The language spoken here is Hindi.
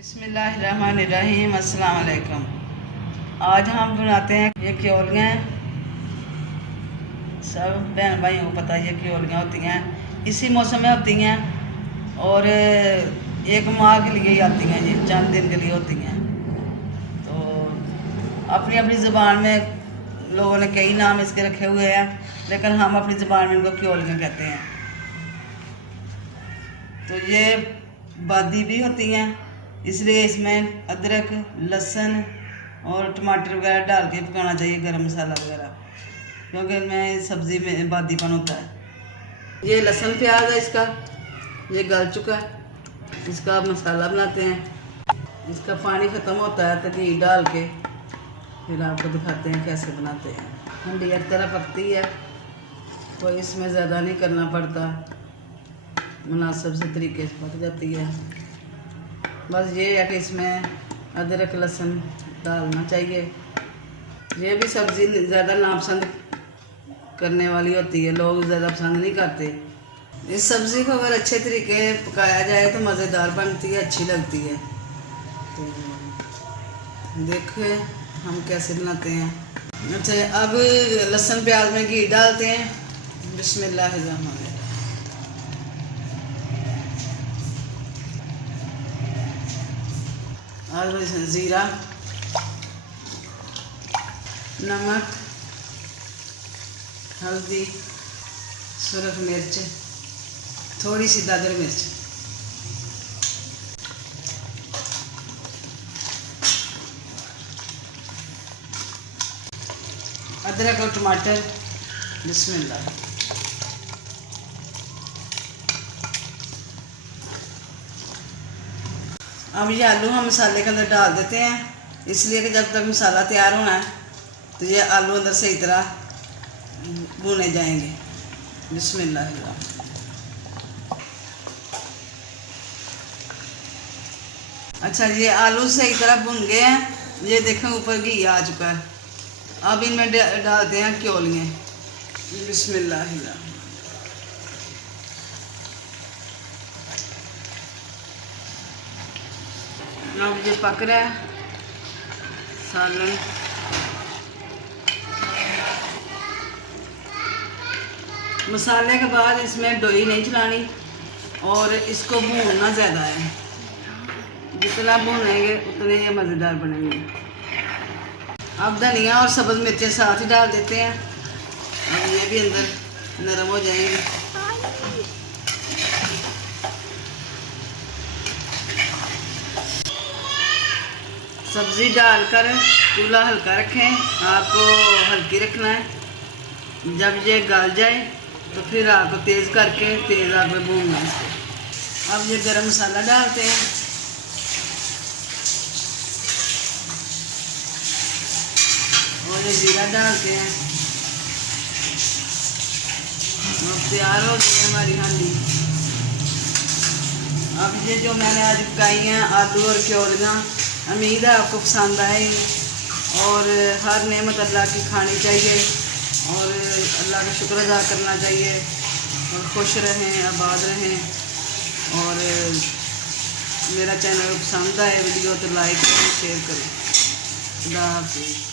बिस्मिल्लाहिर्रहमानिर्रहीम। अस्सलाम वालेकुम। आज हम बनाते हैं ये क्योलियाँ। सब बहन भाइयों को पता है ये क्योलियाँ होती हैं, इसी मौसम में होती हैं और एक माह के लिए ही आती हैं, ये चंद दिन के लिए होती हैं। तो अपनी अपनी ज़ुबान में लोगों ने कई नाम इसके रखे हुए हैं, लेकिन हम अपनी ज़ुबान में इनको क्योलियाँ कहते हैं। तो ये बादी भी होती हैं, इसलिए इसमें अदरक, लहसुन और टमाटर वगैरह डाल के पकाना चाहिए, गरम मसाला वगैरह, क्योंकि इनमें सब्ज़ी में बादीपन होता है। ये लहसुन प्याज है, इसका ये गल चुका है, इसका मसाला बनाते हैं। इसका पानी ख़त्म होता है तो घी डाल के फिर आपको दिखाते हैं कैसे बनाते हैं। हंडी एक तरह पकती है, तो इसमें ज़्यादा नहीं करना पड़ता, मुनासिब से तरीके से पक जाती है। बस ये है कि इसमें अदरक लहसुन डालना चाहिए। ये भी सब्ज़ी ज़्यादा नापसंद करने वाली होती है, लोग ज़्यादा पसंद नहीं करते। इस सब्ज़ी को अगर अच्छे तरीके पकाया जाए तो मज़ेदार बनती है, अच्छी लगती है। तो देखिए हम कैसे बनाते हैं। अच्छा, अब लहसुन प्याज में घी डालते हैं। बिस्मिल्लाहिर्रहमानिर्रहीम। और ज़ीरा, नमक, हल्दी, सुरख मिर्च, थोड़ी सी दादर मिर्च। अदरक और टमाटर। बिस्मिल्लाह। अब ये आलू हम मसाले के अंदर डाल देते हैं, इसलिए कि जब तक मसाला तैयार होना है तो ये आलू अंदर सही तरह भुने जाएंगे। बिस्मिल्लाह। अच्छा, ये आलू सही तरह भुन गए हैं, ये देखें ऊपर घी आ चुका है। अब इनमें डालते हैं क्योलियाँ। बिस्मिल्लाह। अब ये पक रहा है सालन। मसाले के बाद इसमें डोई नहीं चलानी और इसको भूनना ज़्यादा है, जितना भूनेंगे उतने ये मज़ेदार बनेंगे। अब धनिया और सब्ज़ मिर्चें साथ ही डाल देते हैं, अब ये भी अंदर नरम हो जाएंगे। सब्ज़ी डालकर चूल्हा हल्का रखें, आपको हल्की रखना है। जब ये गल जाए तो फिर आपको तेज़ करके तेज़ आग में भूनना है इसको। अब ये गरम मसाला डालते हैं और ये जीरा डालते हैं। अब तैयार हो गई हमारी हांडी। अब ये जो मैंने आज पकाई हैं आलू और क्योलियाँ, उम्मीद है आपको पसंद आएगी। और हर नेमत अल्लाह की खानी चाहिए और अल्लाह का शुक्र अदा करना चाहिए और खुश रहें, आबाद रहें। और मेरा चैनल पसंद आए वीडियो तो लाइक करें, शेयर करें। खुदा हाफिज़।